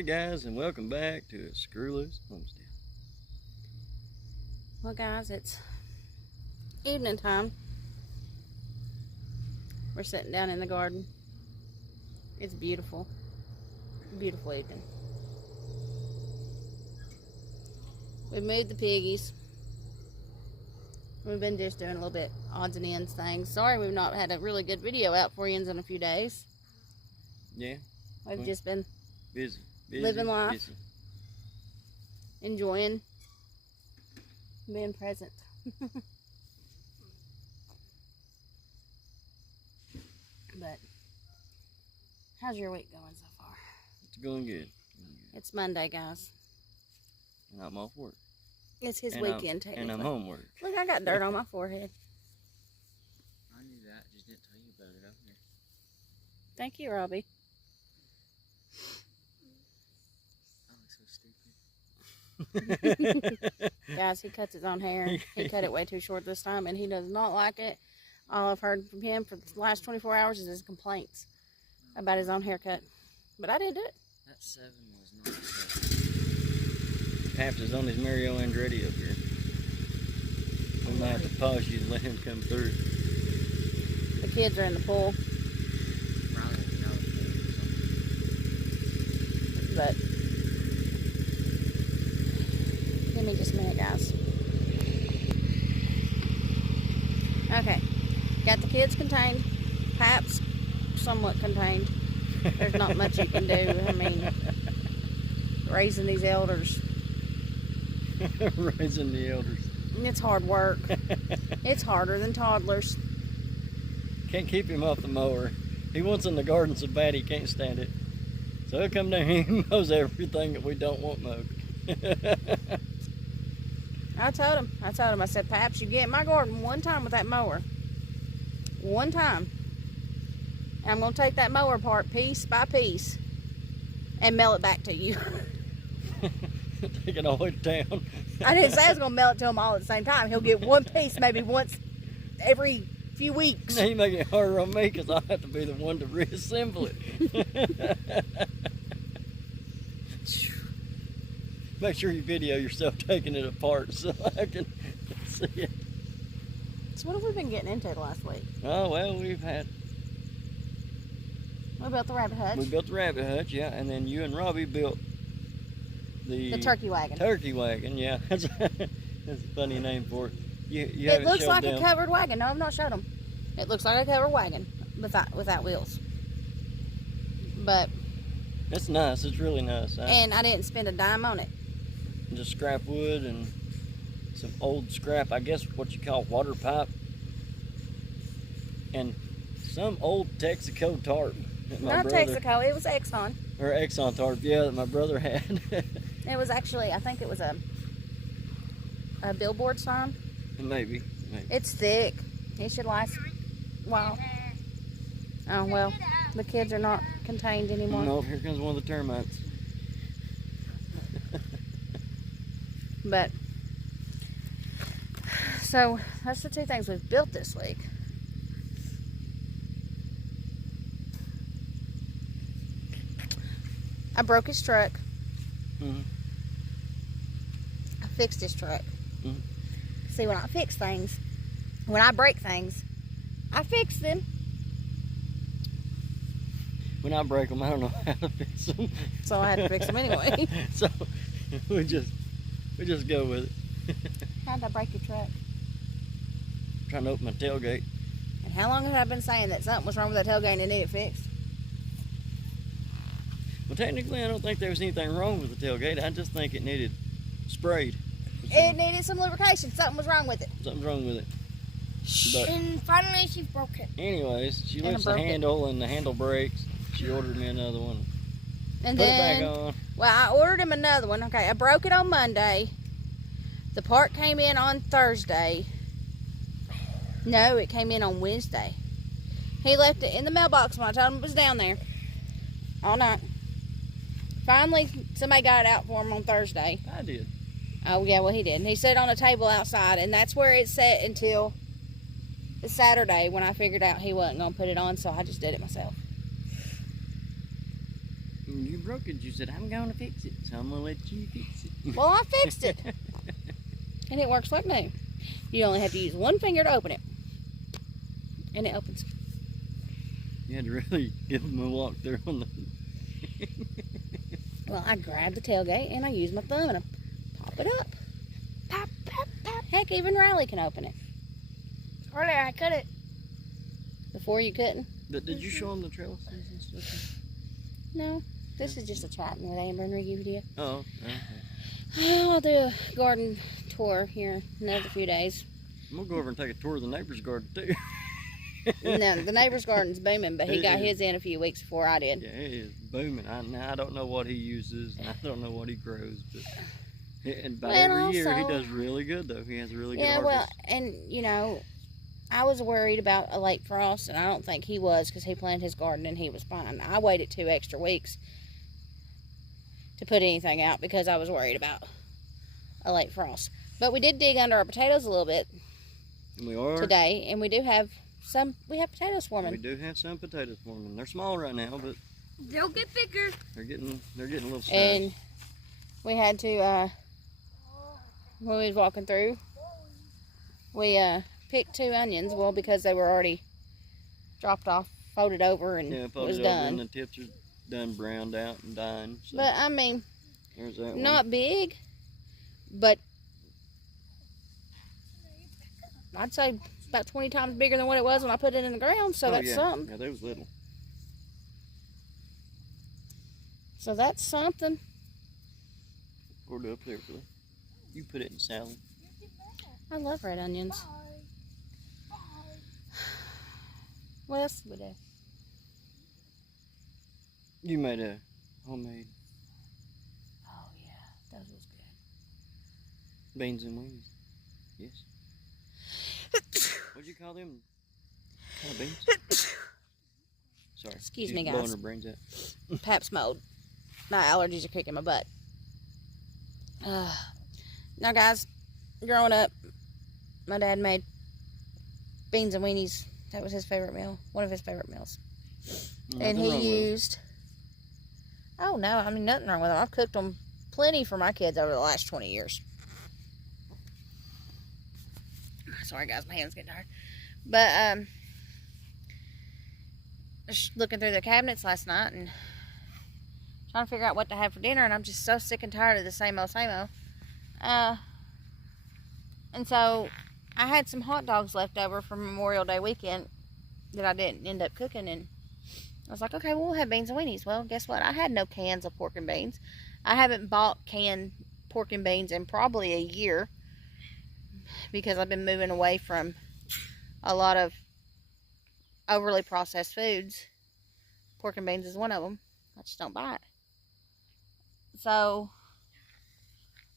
Hey guys, and welcome back to a Screwloose Homestead. Well guys, it's evening time. We're sitting down in the garden. It's beautiful. Beautiful evening. We moved the piggies. We've been just doing a little bit odds and ends things. Sorry we've not had a really good video out for you in a few days. Yeah. We've just been busy, living life. busy. Enjoying being present. But how's your week going so far? It's going good. It's Monday, guys. And I'm off work. It's his weekend, technically. And I'm home work. Look, I got dirt on my forehead. I knew that, just didn't tell you about it out there. Thank you, Robbie. I look so stupid. Guys, he cuts his own hair. He cut it way too short this time, and he does not like it. All I've heard from him for the last 24 hours is his complaints about his own haircut. But I didn't do it. That 7 was not good. Paps is on his Mario Andretti up here. We might have to pause you and let him come through. The kids are in the pool. But give me just a minute, guys. Okay, got the kids contained. Paps somewhat contained. There's not much you can do. I mean, raising these elders. Raising the elders. It's hard work. It's harder than toddlers. Can't keep him off the mower. He wants in the garden so bad he can't stand it. So he'll come down here and mows everything that we don't want mowed. I told him, I said, Paps, you get in my garden one time with that mower. One time. And I'm going to take that mower apart piece by piece and mail it back to you. Take it all the way to town. I didn't say I was going to mail it to him all at the same time. He'll get one piece maybe once every few weeks. Now you make it harder on me because I have to be the one to reassemble it. Make sure you video yourself taking it apart so I can see it. So what have we been getting into the last week? Oh, well, We built the rabbit hutch. we built the rabbit hutch, yeah, and then you and Robbie built the turkey wagon. Turkey wagon, yeah. That's a funny name for it. You It haven't looks showed like them. a covered wagon. No, I've not showed them. It looks like a covered wagon without wheels. But It's nice. It's really nice. and I didn't spend a dime on it. Just scrap wood and some old scrap, I guess what you call water pipe, and some old Texaco tarp that my Not brother, Texaco, it was Exxon. or Exxon tarp, yeah, that my brother had. It was actually, I think it was a billboard sign. Maybe. It's thick. It should last a while. Oh, well, the kids are not contained anymore. No, here comes one of the termites. But, so, that's the two things we've built this week. I broke his truck. Mm-hmm. I fixed his truck. Mm-hmm. See, when I fix things, when I break things, I fix them. When I break them, I don't know how to fix them. So I had to fix them anyway. So we just go with it. How did I break your truck? Trying to open my tailgate. And how long have I been saying that something was wrong with that tailgate and it needed fixed? Well, technically, I don't think there was anything wrong with the tailgate. I just think it needed sprayed. It needed some lubrication. Something was wrong with it. Something's wrong with it. But And finally she broke it. anyways, she And I lifts the broke it. handle and the handle breaks. She ordered me another one. And Put then, it back on. well, I ordered him another one. Okay, I broke it on Monday. The part came in on Thursday. No, it came in on Wednesday. He left it in the mailbox when I told him it was down there all night. Finally, somebody got it out for him on Thursday. I did. Oh, yeah, well, he did. And he set it on a table outside, and that's where it sat until Saturday when I figured out he wasn't going to put it on, so I just did it myself. You broke it. You said, I'm going to fix it. So I'm going to let you fix it. Well, I fixed it. And it works like new. You only have to use one finger to open it. And it opens. You had to really give them a walk through on the... Well, I grab the tailgate and I use my thumb and I pop it up. Pop, pop, pop. Heck, even Riley can open it. Earlier I couldn't. Before you couldn't? But did you show them the trellises and stuff? No. This is just a chatting with Amber and Rickey video. Oh, okay. I'll do a garden tour here in another few days. I'm going to go over and take a tour of the neighbor's garden, too. No, the neighbor's garden's booming, but he It got is. his in a few weeks before I did. Yeah, it is booming. I don't know what he uses, and I don't know what he grows, but and about Well, every year he also- does really good, though. He has a really good Yeah, harvest. well, and you know, I was worried about a late frost, and I don't think he was because he planted his garden and he was fine. I waited 2 extra weeks to put anything out because I was worried about a late frost. But we did dig under our potatoes a little bit And we are. today, and we have potatoes We forming. do have some potatoes forming. They're small right now, but They'll get bigger. they're getting a little size. And we had to, when we was walking through, we picked 2 onions, well, because they were already dropped off, folded over, and Yeah, was folded over done. and the tips are done browned out and dying. So But I mean, there's that one. not big, but I'd say about 20 times bigger than what it was when I put it in the ground, so Oh, that's yeah. something. Yeah, they was little. So that's something. Poured up there for you put it in salad. I love red onions. What else did we do? You made a homemade Oh yeah, that was good. beans and wings. Yes. What'd you call them? Kind of beans? Sorry. Excuse she's me, blowing guys. her brains out. Pabst mold. My allergies are kicking my butt. Now, guys, growing up, my dad made beans and weenies. That was his favorite meal. One of his favorite meals. And Nothing he wrong with 'em. used... Oh, no, I mean, nothing wrong with them. I've cooked them plenty for my kids over the last 20 years. Sorry, guys, my hand's getting tired. But, just looking through the cabinets last night and trying to figure out what to have for dinner, and I'm just so sick and tired of the same old, same old. And so I had some hot dogs left over from Memorial Day weekend that I didn't end up cooking, and I was like, okay, well, we'll have beans and weenies. Well, guess what? I had no cans of pork and beans. I haven't bought canned pork and beans in probably a year because I've been moving away from a lot of overly processed foods. Pork and beans is one of them. I just don't buy it. So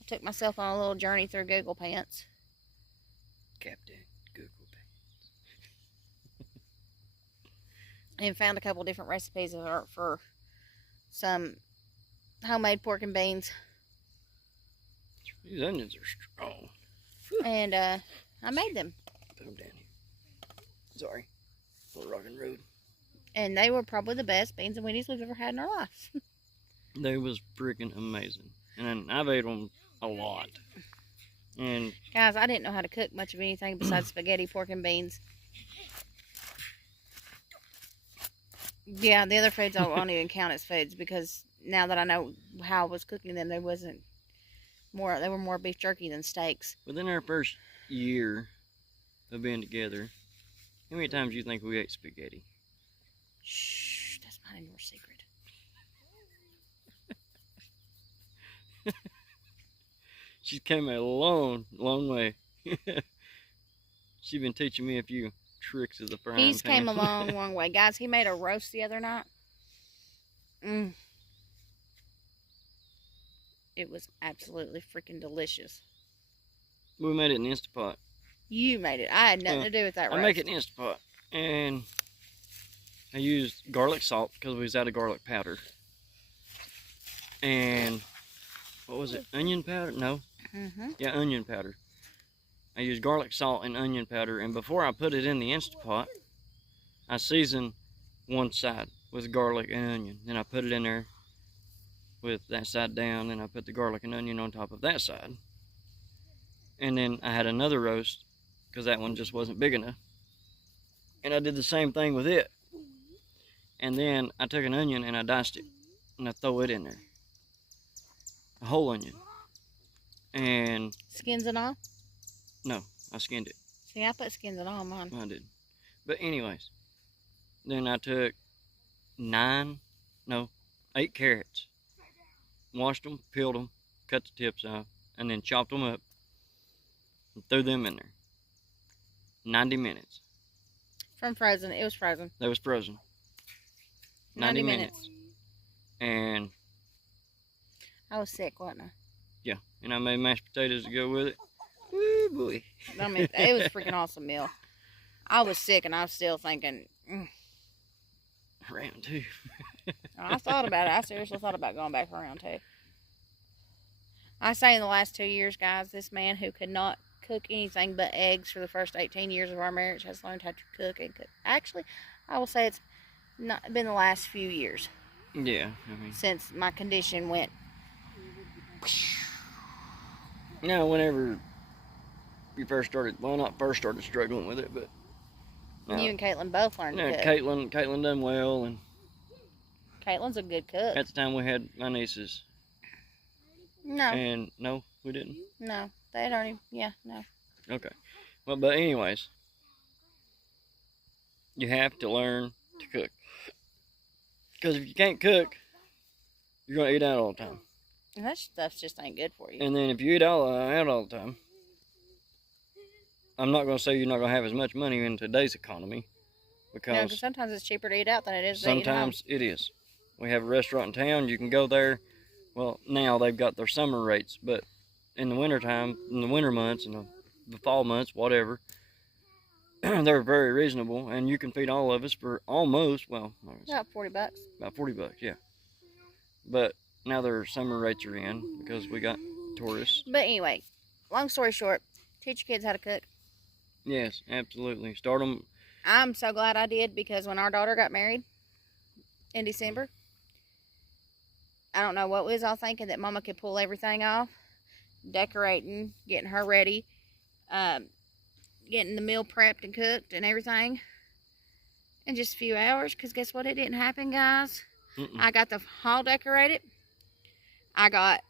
I took myself on a little journey through Google Pants. Captain Google And found a couple different recipes for some homemade pork and beans. These onions are strong. And I made them. Put them down here. Sorry. For rock and road. And they were probably the best beans and weenies we've ever had in our life. They was freaking amazing. And I've ate them a lot. And Guys, I didn't know how to cook much of anything besides spaghetti, pork, and beans. Yeah, the other foods I won't even count as foods because now that I know how I was cooking them, they were more beef jerky than steaks. within our first year of being together, how many times do you think we ate spaghetti? Shh, that's mine and your secret. She came a long, long way. She's been teaching me a few tricks of the frying He's pan. came a long, long way. Guys, he made a roast the other night. It was absolutely freaking delicious. We made it in Instapot. You made it. I had nothing to do with that roast. I make it in Instapot. And I used garlic salt because we was out of garlic powder. And what was it? Onion powder? No. Mm-hmm. Yeah, onion powder. I used garlic salt and onion powder, and before I put it in the Instapot, I seasoned one side with garlic and onion. Then I put it in there, with that side down, and I put the garlic and onion on top of that side. And then I had another roast because that one just wasn't big enough. And I did the same thing with it. And then I took an onion and I diced it and I throw it in there. A whole onion. And Skins and all? no, I skinned it. See, I put skins and all on mine. I did. But anyways, then I took 8 carrots. Washed them, peeled them, cut the tips off, and then chopped them up and threw them in there. 90 minutes. From frozen. It was frozen. That was frozen. 90 minutes. And I was sick, wasn't I? yeah, and I made mashed potatoes to go with it. Woo boy. I mean, it was a freaking awesome meal. I was sick and I was still thinking, Round 2. I thought about it. I seriously thought about going back for round 2. I say in the last 2 years, guys, this man who could not cook anything but eggs for the first 18 years of our marriage has learned how to cook and cook. Actually, I will say it's not been the last few years. Yeah, I mean, since my condition went. now whenever you first started, well, not first started struggling with it, but You and Caitlin both learned to cook. Caitlin done well, and Caitlin's a good cook. at the time we had my nieces, No, and no, we didn't. no, they don't even. Yeah, no. Okay, well, but anyways, you have to learn to cook, because if you can't cook, you're gonna eat out all the time. And that stuff just ain't good for you. And then if you eat out all the time, I'm not going to say you're not going to have as much money in today's economy, Because because sometimes it's cheaper to eat out than it is to eat at home. sometimes it is. We have a restaurant in town, you can go there. Well, now they've got their summer rates, but in the wintertime, in the winter months, and the fall months, whatever, they're very reasonable, and you can feed all of us for almost, well, About $40. about $40, yeah. But now their summer rates are in because we got tourists. But anyway, long story short, teach your kids how to cook. Yes, absolutely. Start them. I'm so glad I did, because when our daughter got married in December, I don't know what we was all thinking, that Mama could pull everything off, decorating, getting her ready, getting the meal prepped and cooked and everything in just a few hours. Because guess what? It didn't happen, guys. I got the hall decorated. I got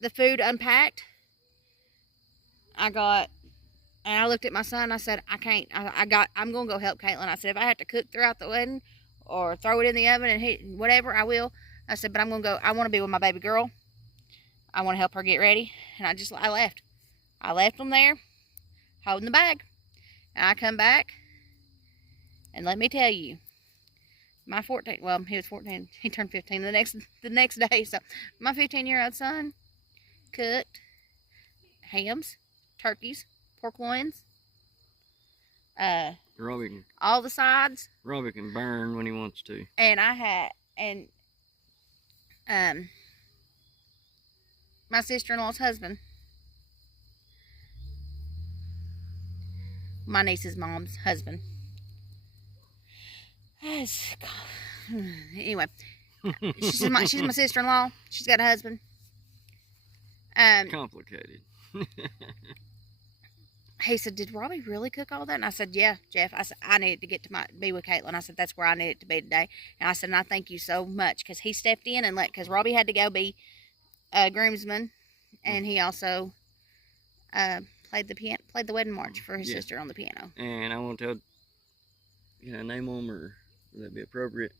the food unpacked. And I looked at my son. I said, I can't. I'm gonna go help Caitlin. I said, if I have to cook throughout the wedding or throw it in the oven and heat whatever, I will. I said, but I'm gonna go. I want to be with my baby girl. I want to help her get ready. And I left. I left them there, holding the bag. And I come back, and let me tell you, my 14, well, he was 14, he turned 15 the next day. So my 15-year-old son cooked hams, turkeys, pork loins, all the sides. Robbie can burn when he wants to. And my sister-in-law's husband, my niece's mom's husband. Anyway, she's my sister-in-law. She's got a husband. Complicated. He said, did Robbie really cook all that? And I said, yeah, Jeff. I said, I needed to get to be with Caitlin. I said, that's where I needed to be today. And I said, and I thank you so much, because he stepped in and because Robbie had to go be a groomsman, and he also played the wedding march for his sister on the piano. And I want to tell, can I name them, or would that be appropriate?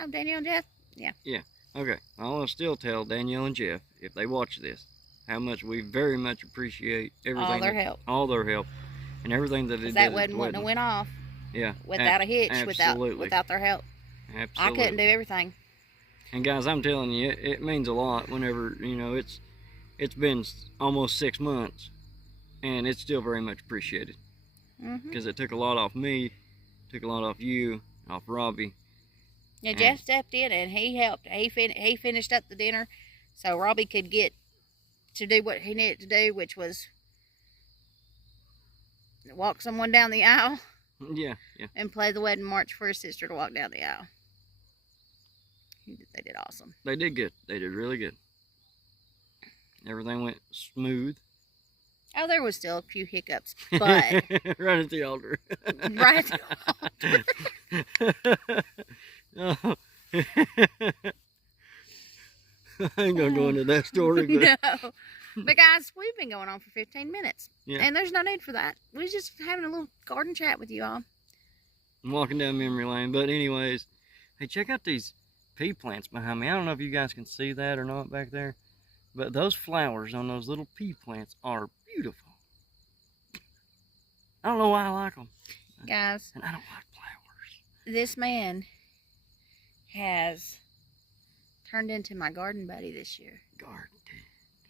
Oh, Danielle and Jeff? Yeah. Yeah. Okay. I want to still tell Danielle and Jeff, if they watch this, how much we very much appreciate everything. All their help. And everything that they did. That wedding wouldn't have went off. Yeah. Without a hitch, absolutely. without their help. Absolutely. I couldn't do everything. And guys, I'm telling you, it means a lot whenever, it's been almost 6 months, and it's still very much appreciated. Because it took a lot off me, took a lot off you, off Robbie. Yeah, Jeff stepped in and he helped. He finished up the dinner so Robbie could get to do what he needed to do, which was walk someone down the aisle Yeah, yeah. and play the wedding march for his sister to walk down the aisle. They did awesome. They did good. They did really good. Everything went smooth. Oh, there was still a few hiccups, but Right at the altar. right. Oh. I ain't gonna go into that story, but No. But guys, we've been going on for 15 minutes. Yeah. And there's no need for that. We're just having a little garden chat with you all. I'm walking down memory lane. But anyways, hey, check out these pea plants behind me. I don't know if you guys can see that or not back there, but those flowers on those little pea plants are beautiful. I don't know why I like them. Guys, And I don't like flowers. this man has turned into my garden buddy this year. Garden.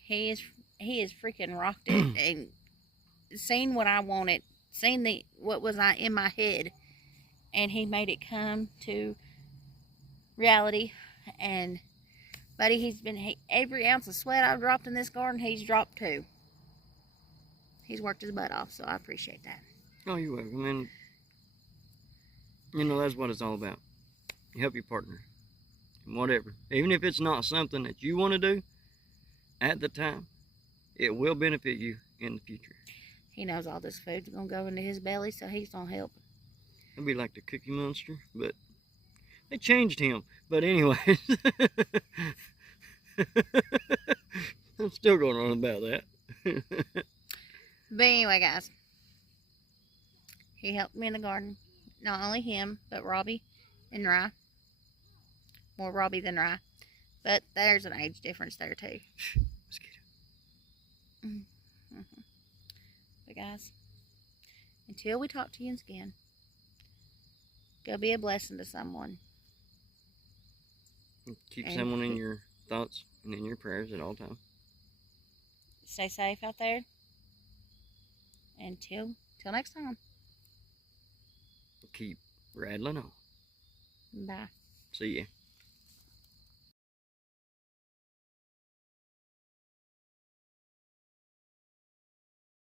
He is freaking rocked it and seen what I wanted, seen what was in my head, and he made it come to reality. And buddy, every ounce of sweat I've dropped in this garden, he's dropped too. He's worked his butt off, so I appreciate that. Oh, you're welcome. And you know, that's what it's all about. You help your partner. And whatever. Even if it's not something that you want to do at the time, it will benefit you in the future. He knows all this food's gonna go into his belly, so he's gonna help. It'd be like the Cookie Monster, but they changed him. But anyways, I'm still going on about that. But anyway, guys, he helped me in the garden. Not only him, but Robbie and Rye. More Robbie than Rye. But there's an age difference there, too. Mosquito. Mm-hmm. But guys, until we talk to you again, go be a blessing to someone. Keep And someone in your thoughts and in your prayers at all times. Stay safe out there. Until next time. Keep rattling on. Bye. See ya.